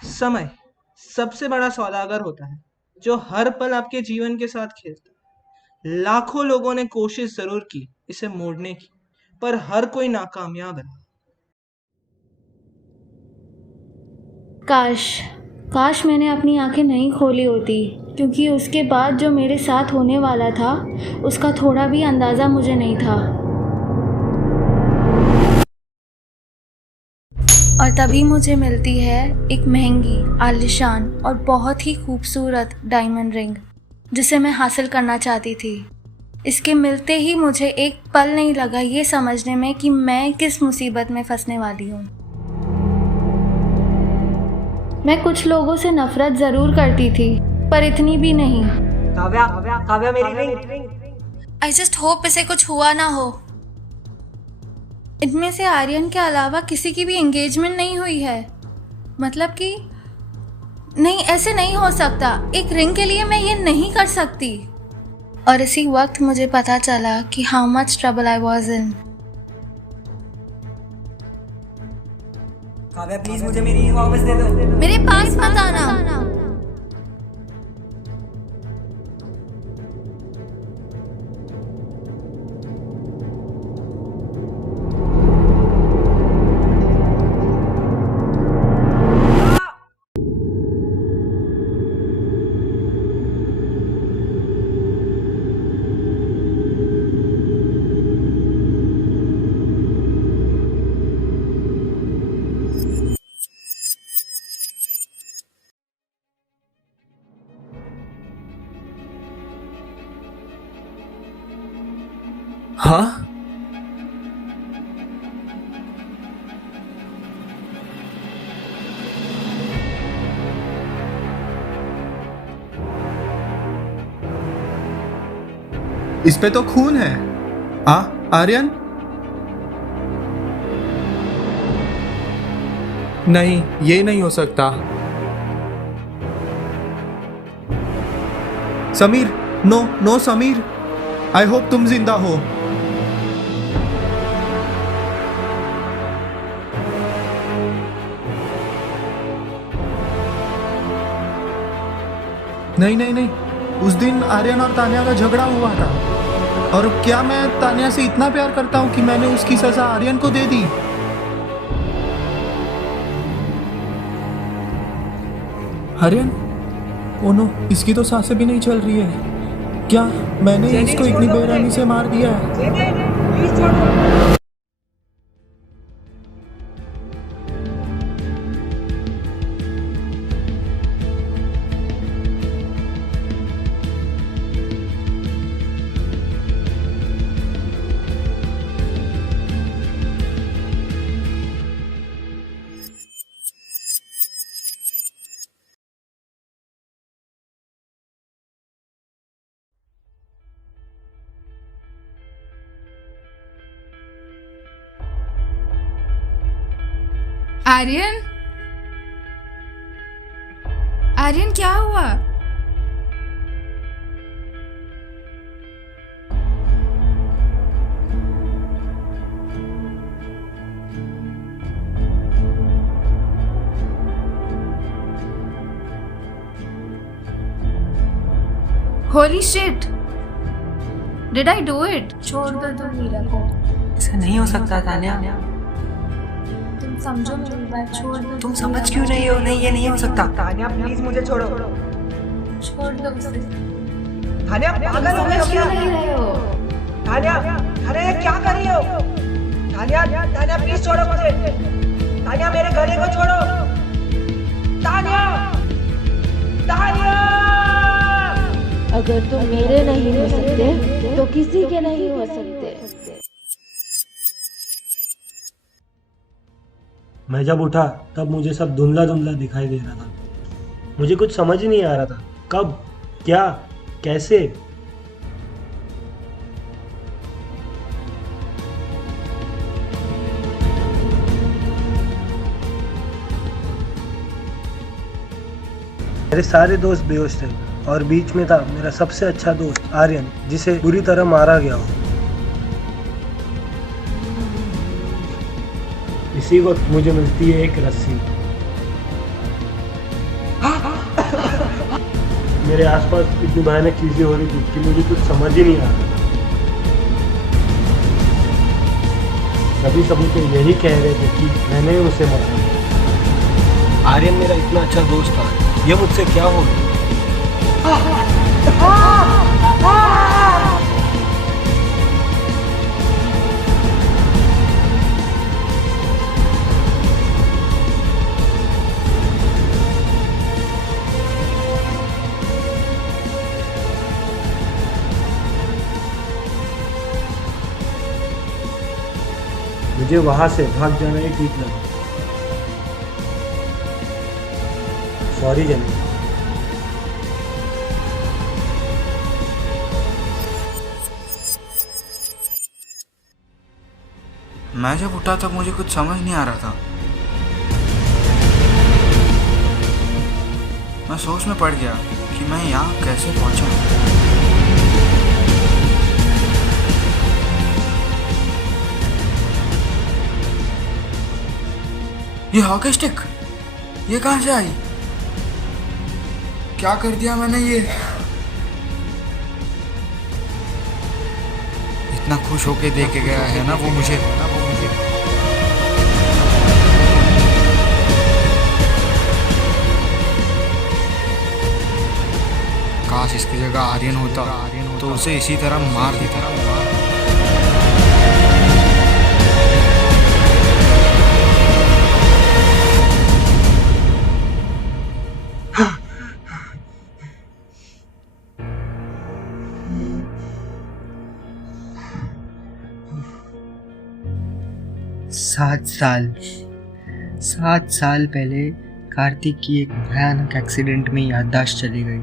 समय सबसे बड़ा सौदागर होता है जो हर पल आपके जीवन के साथ खेलता है। लाखों लोगों ने कोशिश जरूर की इसे मोड़ने की, पर हर कोई नाकामयाब रहा। काश काश मैंने अपनी आंखें नहीं खोली होती, क्योंकि उसके बाद जो मेरे साथ होने वाला था उसका थोड़ा भी अंदाज़ा मुझे नहीं था। और तभी मुझे मिलती है एक महंगी, आलीशान और बहुत ही खूबसूरत डायमंड रिंग, जिसे मैं हासिल करना चाहती थी। इसके मिलते ही मुझे एक पल नहीं लगा ये समझने में कि मैं किस मुसीबत में फंसने वाली हूँ। मैं कुछ लोगों से नफरत ज़रूर करती थी, पर इतनी भी नहीं। काव्या, काव्या मेरी रिंग। आई जस्ट होप इसे कुछ हुआ ना हो। इनमें से आर्यन के अलावा किसी की भी एंगेजमेंट नहीं हुई है। मतलब कि नहीं, ऐसे नहीं हो सकता। एक रिंग के लिए मैं ये नहीं कर सकती। और इसी वक्त मुझे पता चला कि how much trouble I was in. Kavya please मुझे मेरी रिंग वापस दे दो। मेरे पास मत आना। हाँ, इस पे तो खून है। आर्यन, नहीं, ये नहीं हो सकता। Sameer, no no Sameer, I hope तुम जिंदा हो। नहीं नहीं नहीं, उस दिन आर्यन और तान्या का झगड़ा हुआ था। और क्या मैं तान्या से इतना प्यार करता हूँ कि मैंने उसकी सजा आर्यन को दे दी? आर्यन, ओ नो, इसकी तो सांसें भी नहीं चल रही है। क्या मैंने इसको इतनी बेरहमी से मार दिया है? आर्यन, आर्यन क्या हुआ? Holy shit, did I do it? छोड़ दो तुम मीरा को। ऐसा नहीं हो सकता तान्या। तुम समझो मेरी बात, छोड़ दो। तुम समझ क्यों नहीं हो? नहीं, ये नहीं हो सकता। तान्या प्लीज मुझे छोड़ो। छोड़ दो उसे। तान्या पागल हो गई हो क्या? नहीं रहे हो। तान्या, अरे क्या कर रही हो? तान्या, तान्या प्लीज छोड़ो मुझे। तान्या मेरे गले को छोड़ो। तान्या, तान्या। अगर तुम मेरे नहीं हो सकते तो किसी के नहीं हो सकते। मैं जब उठा तब मुझे सब धुंधला धुंधला दिखाई दे रहा था। मुझे कुछ समझ ही नहीं आ रहा था, कब, क्या, कैसे। मेरे सारे दोस्त बेहोश थे और बीच में था मेरा सबसे अच्छा दोस्त आर्यन, जिसे बुरी तरह मारा गया हो। इसी वक्त मुझे मिलती है एक रस्सी। मेरे आसपास इतनी भयानक चीजें हो रही थी कि मुझे कुछ समझ ही नहीं आ रहा। सभी सबूत यही कह रहे थे कि मैंने ही उसे मारा। आर्यन मेरा इतना अच्छा दोस्त था, ये मुझसे क्या हो गया? मुझे वहां से भाग जाना ही ठीक लगा। सॉरी जनी। मैं जब उठा तब मुझे कुछ समझ नहीं आ रहा था। मैं सोच में पड़ गया कि मैं यहाँ कैसे पहुंचा। ये हॉकी स्टिक, ये कहां से आई? क्या कर दिया मैंने ये? इतना खुश होके देख के गया है ना वो मुझे। काश इसकी जगह आर्यन होता तो उसे इसी तरह मार देता। सात साल पहले कार्तिक की एक भयानक एक्सीडेंट में याददाश्त चली गई।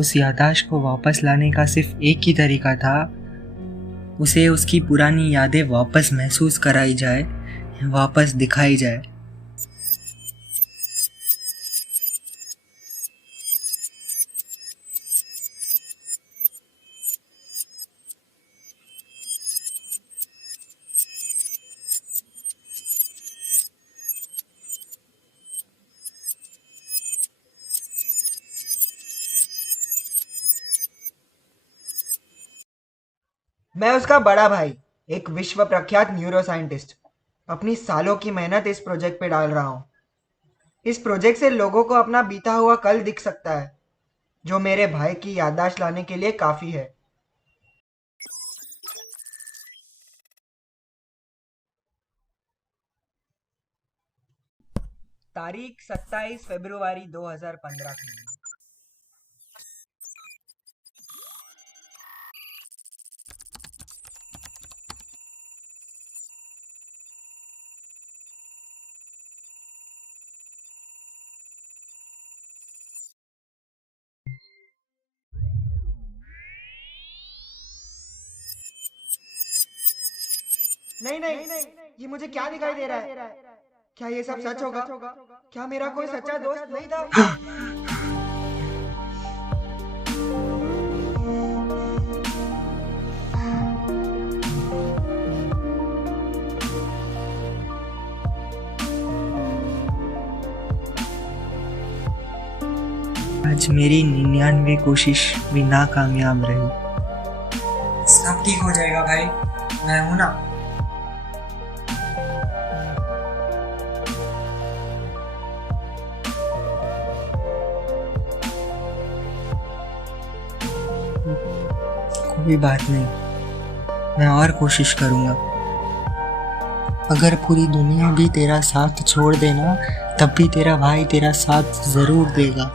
उस याददाश्त को वापस लाने का सिर्फ एक ही तरीका था, उसे उसकी पुरानी यादें वापस महसूस कराई जाए, वापस दिखाई जाए। मैं उसका बड़ा भाई, एक विश्व प्रख्यात न्यूरो साइंटिस्ट, अपनी सालों की मेहनत इस प्रोजेक्ट पे डाल रहा हूँ। इस प्रोजेक्ट से लोगों को अपना बीता हुआ कल दिख सकता है, जो मेरे भाई की याददाश्त लाने के लिए काफी है। तारीख 27 फरवरी 2015 की। नहीं, ये मुझे क्या दिखाई दे रहा है? क्या ये सब सच होगा? क्या मेरा कोई सच्चा दोस्त नहीं था? आज मेरी 99 कोशिश भी नाकामयाब रही। सब ठीक हो जाएगा भाई, मैं हूं ना। कोई बात नहीं, मैं और कोशिश करूंगा। अगर पूरी दुनिया भी तेरा साथ छोड़ देना, तब भी तेरा भाई तेरा साथ जरूर देगा।